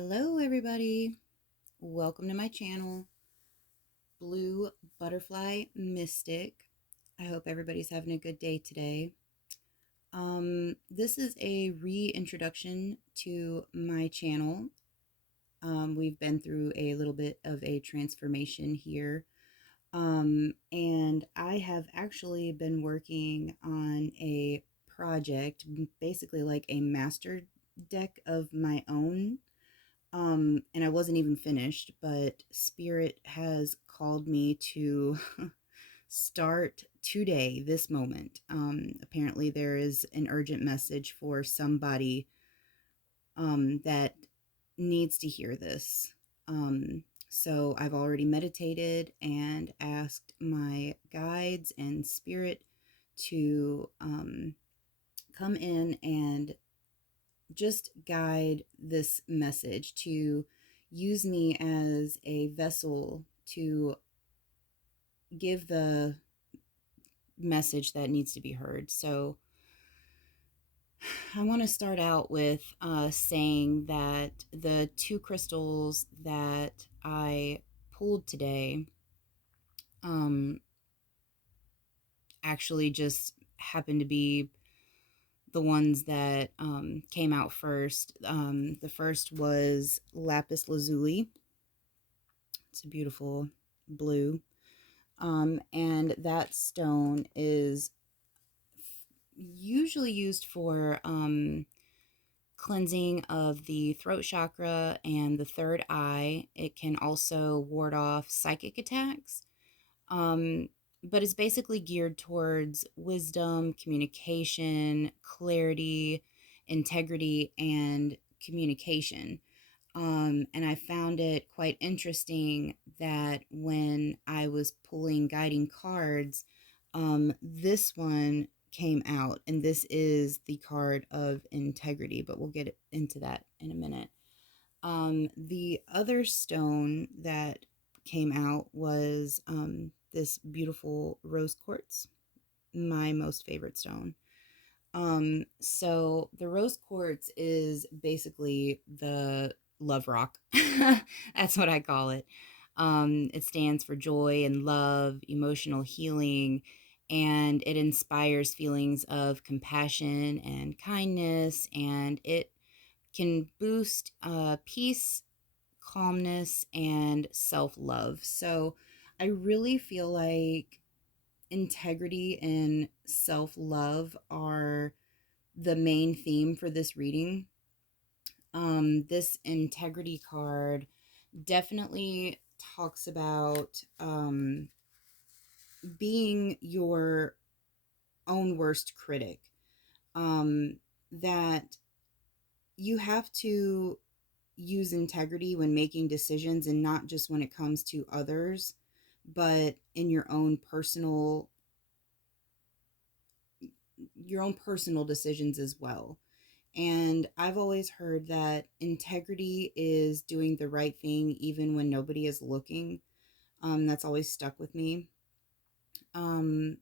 Hello, everybody. Welcome to my channel, Blue Butterfly Mystic. I hope everybody's having a good day today. This is a reintroduction to my channel. We've been through a little bit of a transformation here. And I have actually been working on a project, basically like a master deck of my own. And I wasn't even finished, but Spirit has called me to start today, this moment. Apparently, there is an urgent message for somebody that needs to hear this. So I've already meditated and asked my guides and Spirit to come in and just guide this message, to use me as a vessel to give the message that needs to be heard. So I want to start out with saying that the two crystals that I pulled today um, actually just happened to be the ones that came out first. The first was lapis lazuli. It's a beautiful blue. And that stone is usually used for cleansing of the throat chakra and the third eye. It can also ward off psychic attacks. But it's basically geared towards wisdom, communication, clarity, integrity, and communication. And I found it quite interesting that when I was pulling guiding cards, this one came out, and this is the card of integrity, but we'll get into that in a minute. The other stone that came out was this beautiful rose quartz, my most favorite stone. So the rose quartz is basically the love rock. That's what I call it. It stands for joy and love, emotional healing, and it inspires feelings of compassion and kindness, and it can boost peace, calmness, and self love. So I really feel like integrity and self love are the main theme for this reading. This integrity card definitely talks about being your own worst critic. That you have to use integrity when making decisions, and not just when it comes to others, but in your own personal decisions as well. And I've always heard that integrity is doing the right thing even when nobody is looking. That's always stuck with me. Um,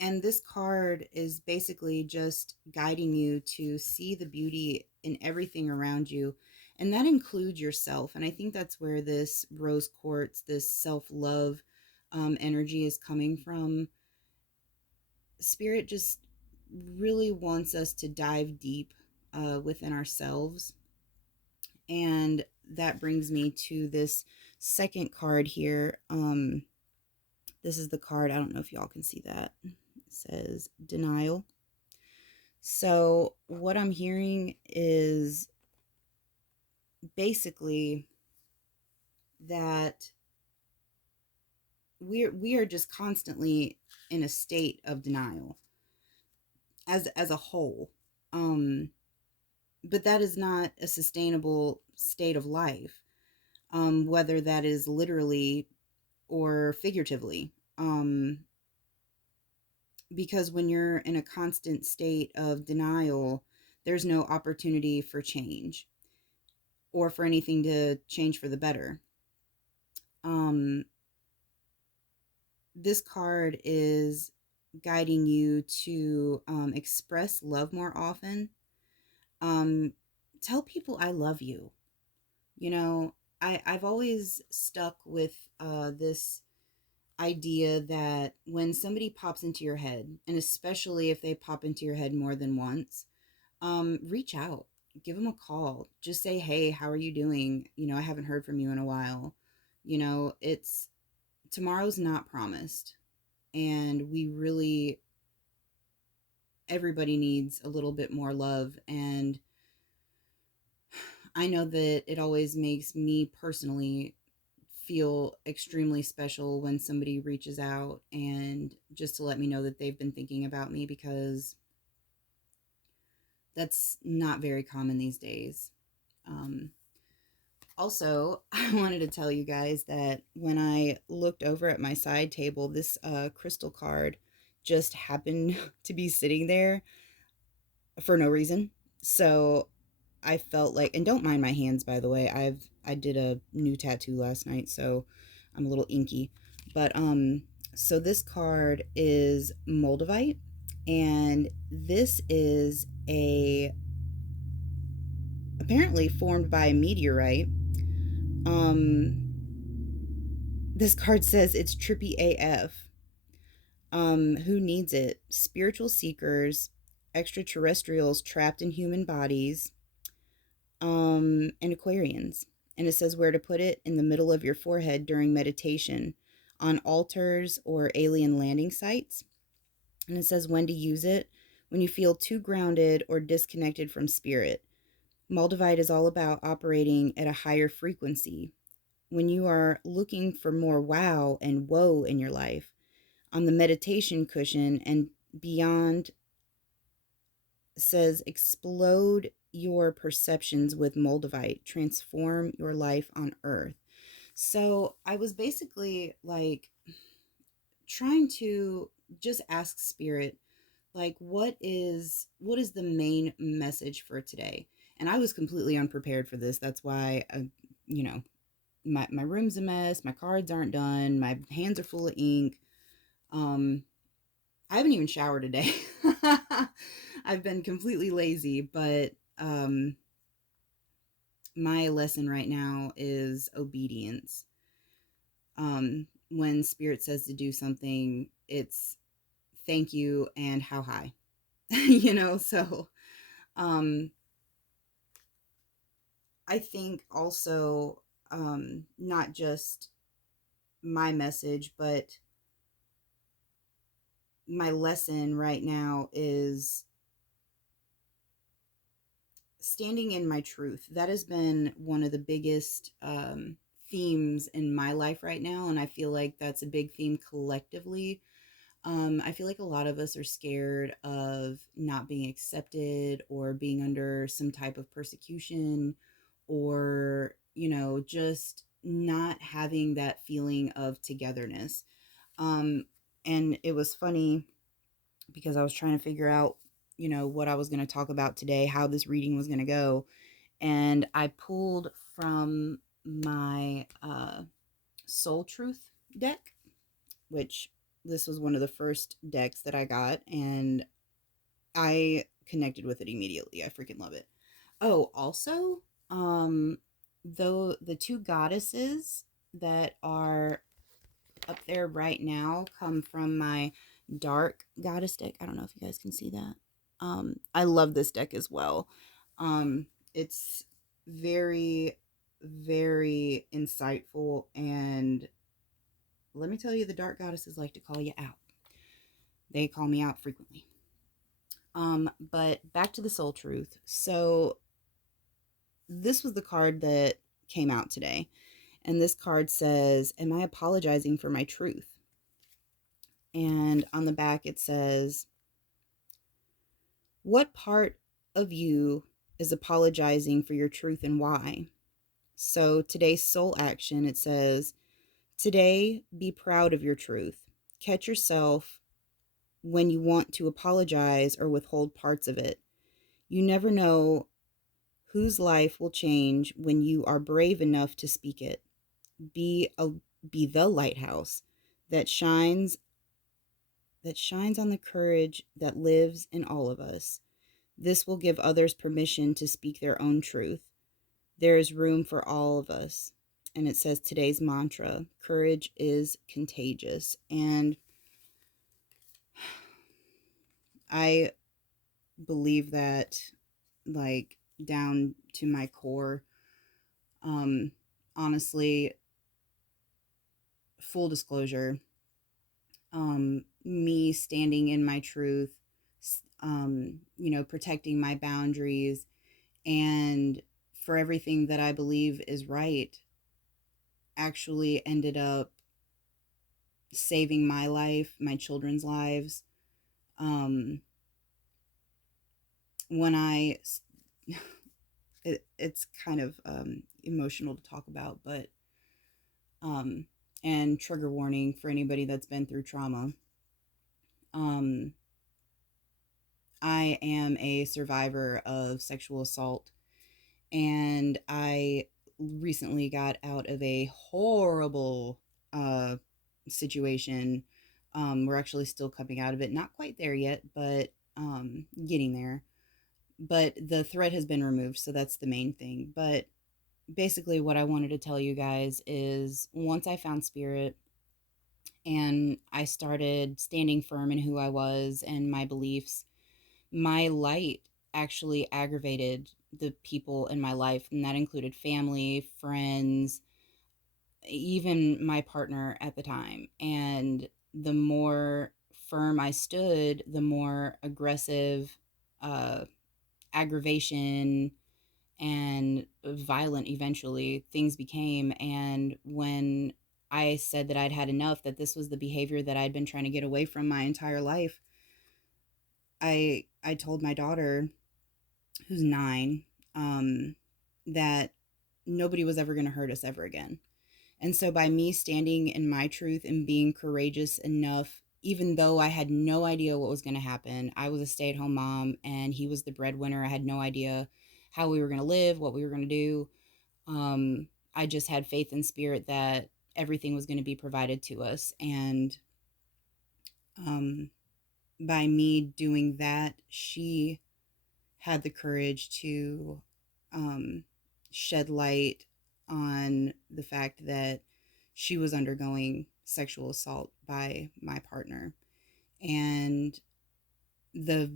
and this card is basically just guiding you to see the beauty in everything around you. And that includes yourself. And I think that's where this rose quartz, this self love energy is coming from. Spirit just really wants us to dive deep within ourselves. And that brings me to this second card here. This is the card. I don't know if y'all can see that. It says denial. So what I'm hearing is basically that we are just constantly in a state of denial as a whole. But that is not a sustainable state of life, whether that is literally or figuratively. Because when you're in a constant state of denial, there's no opportunity for change or for anything to change for the better. This card is guiding you to express love more often, tell people I love you. You know, I've always stuck with this idea that when somebody pops into your head, and especially if they pop into your head more than once, reach out, give them a call, just say, hey, how are you doing? You know, I haven't heard from you in a while. You know, it's tomorrow's not promised. And we really, everybody needs a little bit more love. And I know that it always makes me personally feel extremely special when somebody reaches out and just to let me know that they've been thinking about me, because that's not very common these days. Um, Also, I wanted to tell you guys that when I looked over at my side table, this crystal card just happened to be sitting there for no reason. So I felt like, and don't mind my hands, by the way. I did a new tattoo last night, so I'm a little inky. But so this card is Moldavite, and this is a apparently formed by a meteorite. Um, this card says it's trippy AF. Who needs it? Spiritual seekers, extraterrestrials trapped in human bodies, and Aquarians. And it says where to put it: in the middle of your forehead during meditation, on altars or alien landing sites. And it says when to use it: when you feel too grounded or disconnected from spirit. Moldavite is all about operating at a higher frequency. When you are looking for more wow and woe in your life, on the meditation cushion and beyond says explode your perceptions with Moldavite, transform your life on earth. So I was basically like trying to just ask spirit, like, what is the main message for today? And I was completely unprepared for this. That's why you know, my room's a mess, my cards aren't done, my hands are full of ink. I haven't even showered today. I've been completely lazy, but my lesson right now is obedience. When spirit says to do something, it's thank you and how high. So um I think also, not just my message, but my lesson right now is standing in my truth. That has been one of the biggest themes in my life right now. And I feel like that's a big theme collectively. I feel like a lot of us are scared of not being accepted or being under some type of persecution, or, just not having that feeling of togetherness. Um, and it was funny because I was trying to figure out, what I was going to talk about today, how this reading was going to go. And I pulled from my Soul Truth deck, which this was one of the first decks that I got, and I connected with it immediately. I freaking love it. Oh, also, though the two goddesses that are up there right now come from my dark goddess deck. I don't know if you guys can see that. I love this deck as well. It's very, very insightful, and let me tell you, the dark goddesses like to call you out. They call me out frequently. But back to the soul truth. So this was the card that came out today. And this card says, am I apologizing for my truth? And on the back it says, what part of you is apologizing for your truth and why? So today's soul action, it says, today, be proud of your truth. Catch yourself when you want to apologize or withhold parts of it. You never know whose life will change when you are brave enough to speak it. Be a be the lighthouse that shines on the courage that lives in all of us. This will give others permission to speak their own truth. There is room for all of us. And it says today's mantra, courage is contagious. And I believe that, like, down to my core. Um, Honestly, full disclosure, me standing in my truth, protecting my boundaries, and for everything that I believe is right, actually ended up saving my life, my children's lives. Um, when I, it's kind of emotional to talk about, but, um, and trigger warning for anybody that's been through trauma. Um, I am a survivor of sexual assault, and I recently got out of a horrible uh, situation. We're actually still coming out of it, not quite there yet, but getting there. But the threat has been removed, so that's the main thing. But basically, what I wanted to tell you guys is once I found spirit and I started standing firm in who I was and my beliefs, my light actually aggravated the people in my life, and that included family, friends, even my partner at the time. And the more firm I stood, the more aggressive uh, aggravation and violent eventually things became. And when I said that I'd had enough, that this was the behavior that I'd been trying to get away from my entire life, I told my daughter, who's 9, that nobody was ever going to hurt us ever again. And so by me standing in my truth and being courageous enough, even though I had no idea what was going to happen, I was a stay-at-home mom and he was the breadwinner. I had no idea how we were going to live, what we were going to do. I just had faith and spirit that everything was going to be provided to us. And um, by me doing that, she had the courage to um, shed light on the fact that she was undergoing sexual assault by my partner. And the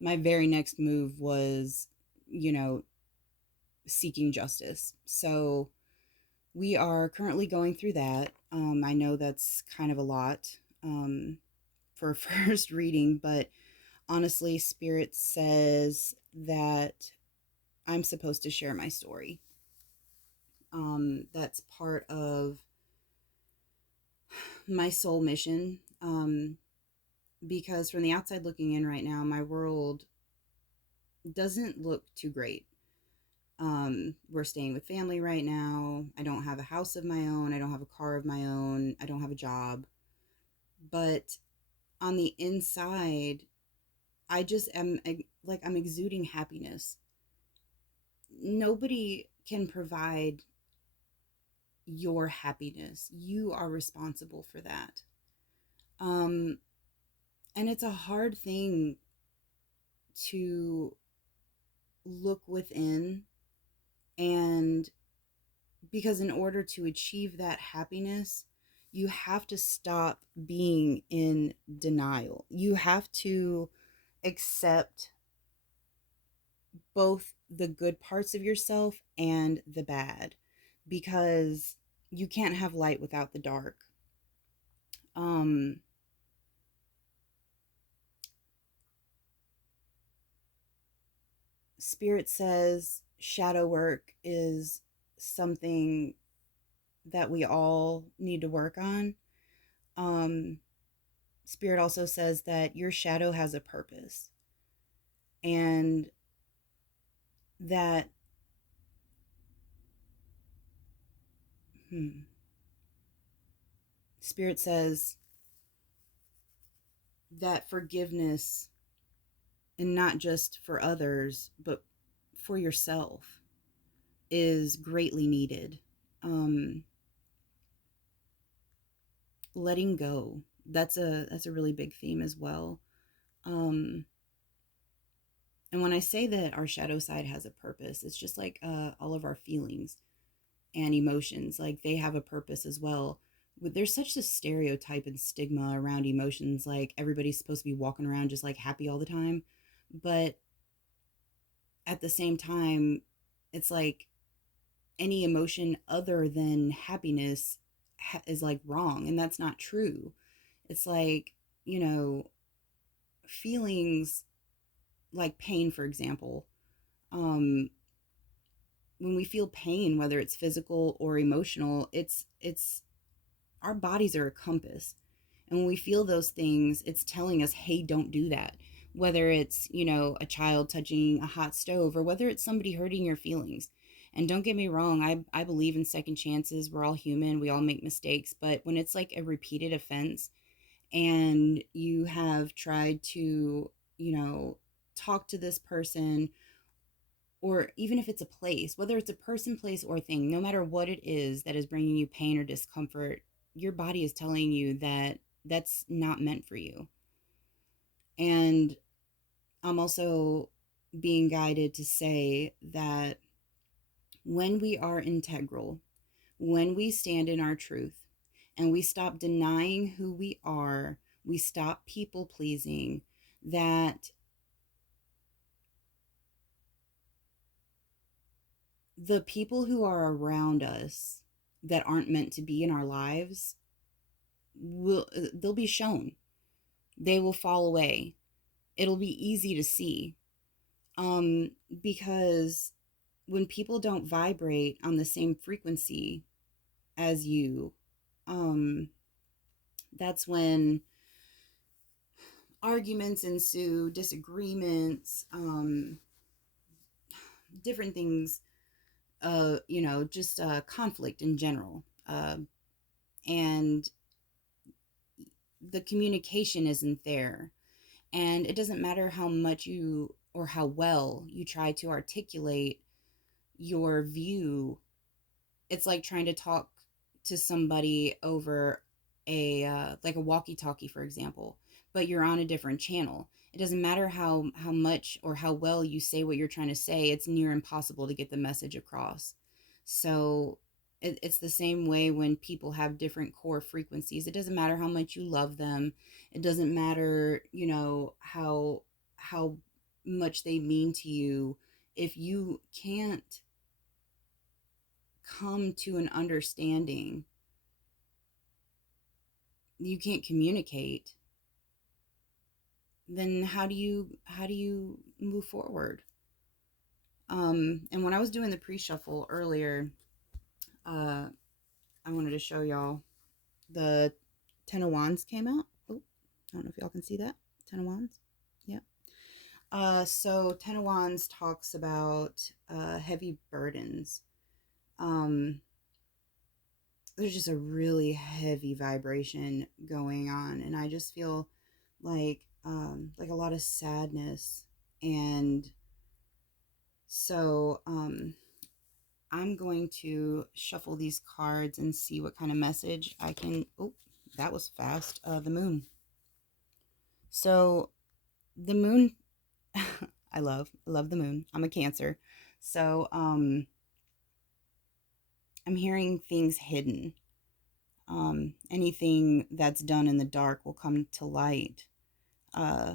my very next move was, you know, seeking justice. So we are currently going through that. I know that's kind of a lot for a first reading, but honestly, Spirit says that I'm supposed to share my story. That's part of my soul mission. Because from the outside looking in right now, my world doesn't look too great. We're staying with family right now. I don't have a house of my own. I don't have a car of my own. I don't have a job. But on the inside, I just am like, I'm exuding happiness. Nobody can provide your happiness. You are responsible for that. Um, and it's a hard thing to look within, and because in order to achieve that happiness, you have to stop being in denial. You have to accept both the good parts of yourself and the bad, because you can't have light without the dark. Um, Spirit says shadow work is something that we all need to work on. Um, Spirit also says that your shadow has a purpose, and that hmm, Spirit says that forgiveness, and not just for others, but for yourself, is greatly needed. Um, Letting go. That's a really big theme as well. Um, And when I say that our shadow side has a purpose, it's just like all of our feelings and emotions, like they have a purpose as well. There's such a stereotype and stigma around emotions, like everybody's supposed to be walking around just like happy all the time. But at the same time, it's like any emotion other than happiness is like wrong, and that's not true. It's like, you know, feelings like pain, for example. Um, when we feel pain, whether it's physical or emotional, it's our bodies are a compass. And when we feel those things, it's telling us, hey, don't do that. Whether it's, a child touching a hot stove or whether it's somebody hurting your feelings. And don't get me wrong, I believe in second chances. We're all human, we all make mistakes. But when it's like a repeated offense and you have tried to, talk to this person, or even if it's a place, whether it's a person, place, or thing, no matter what it is that is bringing you pain or discomfort, your body is telling you that that's not meant for you. And I'm also being guided to say that when we are integral, when we stand in our truth and we stop denying who we are, we stop people pleasing, that the people who are around us that aren't meant to be in our lives they'll be shown. They will fall away. It'll be easy to see. Because when people don't vibrate on the same frequency as you, um, that's when arguments ensue, disagreements, different things, just conflict in general. And the communication isn't there. And it doesn't matter how much you or how well you try to articulate your view. It's like trying to talk to somebody over like a walkie-talkie, for example, but you're on a different channel. It doesn't matter how much or how well you say what you're trying to say. It's near impossible to get the message across. So it's the same way when people have different core frequencies. It doesn't matter how much you love them. It doesn't matter, how much they mean to you. If you can't come to an understanding, you can't communicate, then how do you move forward? And when I was doing the pre-shuffle earlier, uh I wanted to show y'all the Ten of Wands came out. Oh, I don't know if y'all can see that. Ten of Wands. Yeah. So Ten of Wands talks about heavy burdens. um there's just a really heavy vibration going on, and I just feel like a lot of sadness. And so I'm going to shuffle these cards and see what kind of message I can. Oh, that was fast. The moon. So the moon, I love the moon. I'm a Cancer. So I'm hearing things hidden. Anything that's done in the dark will come to light. uh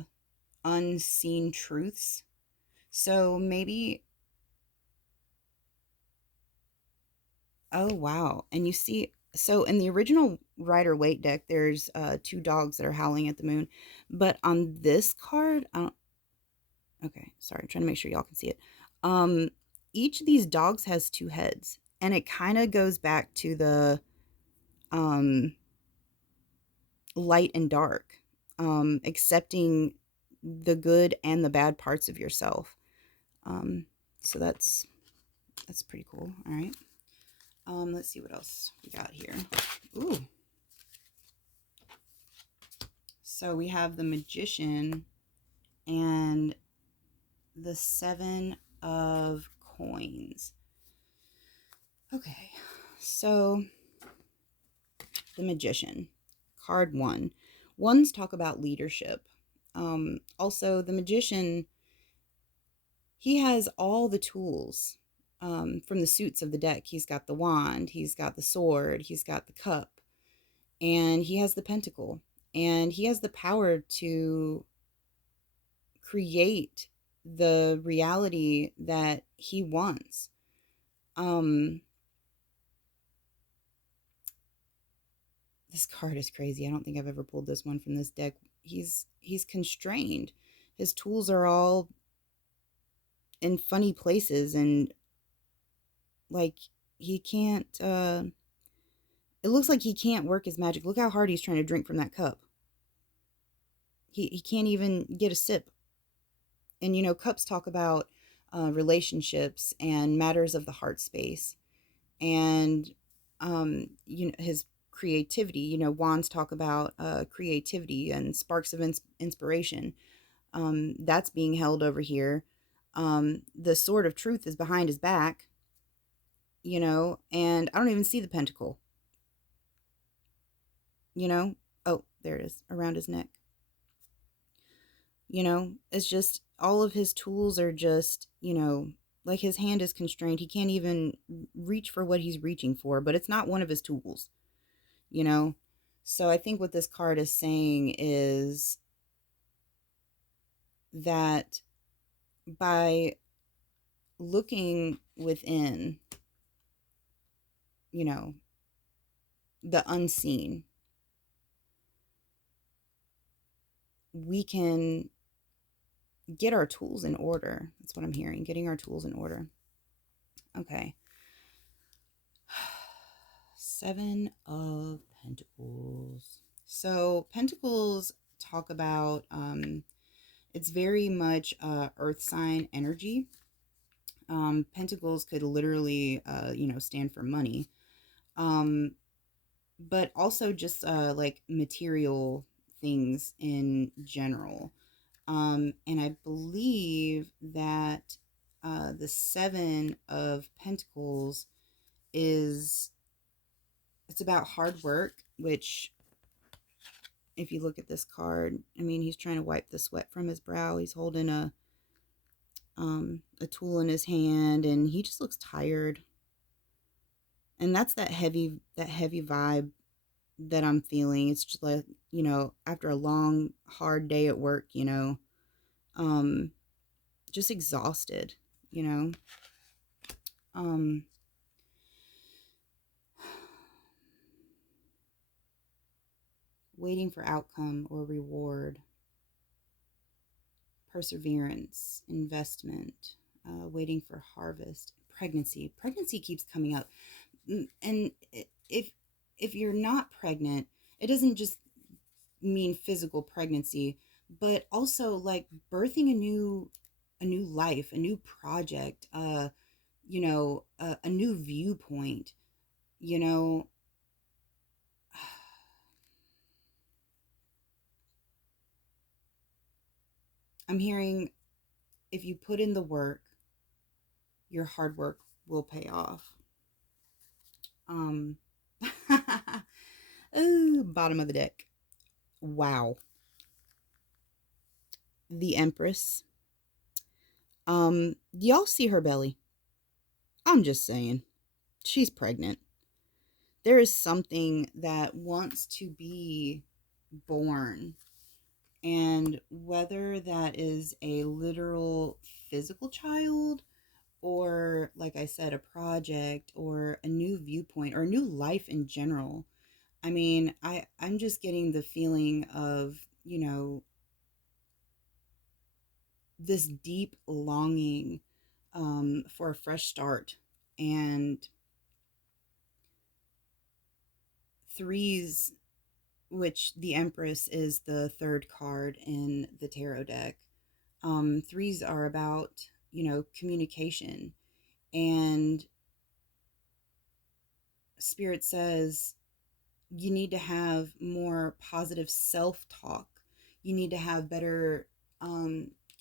Unseen truths. So maybe. Oh, wow. And you see, so in the original Rider Waite deck, there's two dogs that are howling at the moon. But on this card, I don't, okay, sorry, I'm trying to make sure y'all can see it. Um, each of these dogs has two heads, and it kind of goes back to the um light and dark, accepting the good and the bad parts of yourself. Um, so that's pretty cool. All right. Let's see what else we got here. Ooh. So we have the Magician and the Seven of Coins. Okay. So the Magician, card one. Ones talk about leadership. Also, the Magician He has all the tools from the suits of the deck. He's got the wand, he's got the sword, he's got the cup, and he has the pentacle. And he has the power to create the reality that he wants. Um, this card is crazy. I don't think I've ever pulled this one from this deck. He's constrained. His tools are all in funny places, and like he can't it looks like he can't work his magic. Look how hard he's trying to drink from that cup. He can't even get a sip. And cups talk about relationships and matters of the heart space, and his creativity. Wands talk about creativity and sparks of inspiration. That's being held over here. The sword of truth is behind his back, and I don't even see the pentacle. Oh, there it is, around his neck. It's just all of his tools are just, like his hand is constrained. He can't even reach for what he's reaching for, but it's not one of his tools, you know? So I think what this card is saying is that by looking within, you know, the unseen, we can get our tools in order. That's what I'm hearing, getting our tools in order. Okay. Seven of Pentacles. So Pentacles talk about it's very much earth sign energy. Pentacles could literally stand for money, but also just like material things in general. And I believe that the Seven of Pentacles is, it's about hard work, which if you look at this card, I mean, he's trying to wipe the sweat from his brow. He's holding a tool in his hand, and he just looks tired. And that's that heavy vibe that I'm feeling. It's just like, after a long, hard day at work, just exhausted, you know. Waiting for outcome or reward, perseverance, investment, waiting for harvest, pregnancy. Pregnancy keeps coming up. And if you're not pregnant, it doesn't just mean physical pregnancy, but also like birthing a new life, a new project, a new viewpoint, you know. I'm hearing, if you put in the work, your hard work will pay off. Um, Ooh, bottom of the deck. Wow. The Empress. Y'all see her belly? I'm just saying. She's pregnant. There is something that wants to be born. And whether that is a literal physical child, or like I said, a project or a new viewpoint or a new life in general. I mean, I'm just getting the feeling of, this deep longing for a fresh start. And threes, which the Empress is the third card in the tarot deck. Threes are about, communication. And Spirit says you need to have more positive self-talk. You need to have better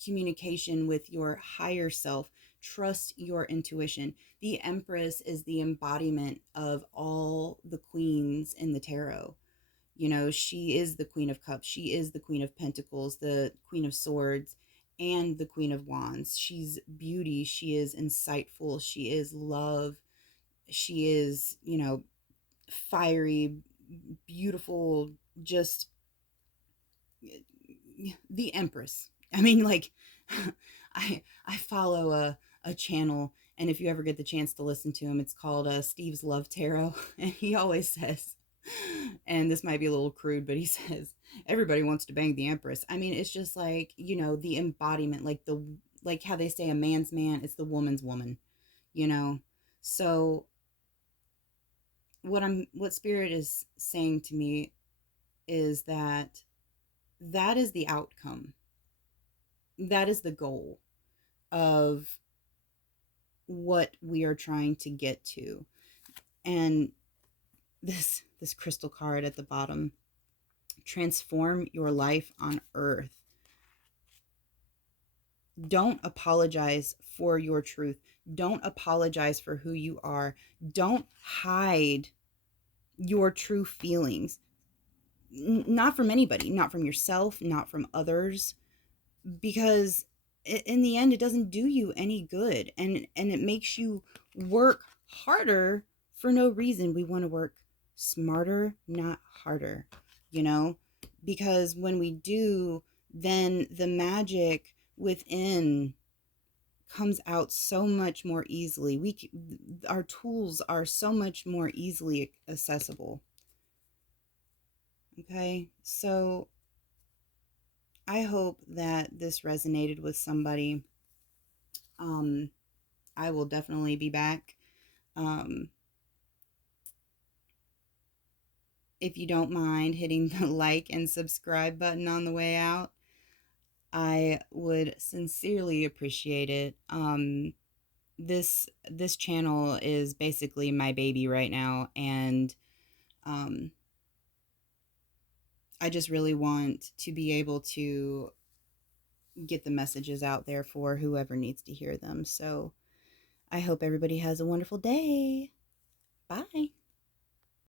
communication with your higher self. Trust your intuition. The Empress is the embodiment of all the queens in the tarot. She is the Queen of Cups. She is the Queen of Pentacles, the Queen of Swords. and the Queen of Wands. She's beauty, she is insightful, she is love, she is, fiery, beautiful, just the Empress. I mean, like, I follow a channel, and if you ever get the chance to listen to him, it's called Steve's Love Tarot, and he always says, and this might be a little crude, but he says everybody wants to bang the Empress. I mean, it's just like, the embodiment, like how they say a man's man, it's the woman's woman, you know. So what Spirit is saying to me is that is the outcome, that is the goal of what we are trying to get to. And this crystal card at the bottom, transform your life on earth. Don't apologize for your truth. Don't apologize for who you are. Don't hide your true feelings. Not from anybody, not from yourself, not from others, because in the end it doesn't do you any good, and it makes you work harder for no reason. We want to work smarter, not harder, you know, because when we do, then the magic within comes out so much more easily. Our tools are so much more easily accessible. Okay, so I hope that this resonated with somebody. um I will definitely be back. um if you don't mind hitting the like and subscribe button on the way out, I would sincerely appreciate it. This channel is basically my baby right now, and um I just really want to be able to get the messages out there for whoever needs to hear them. So I hope everybody has a wonderful day. Bye.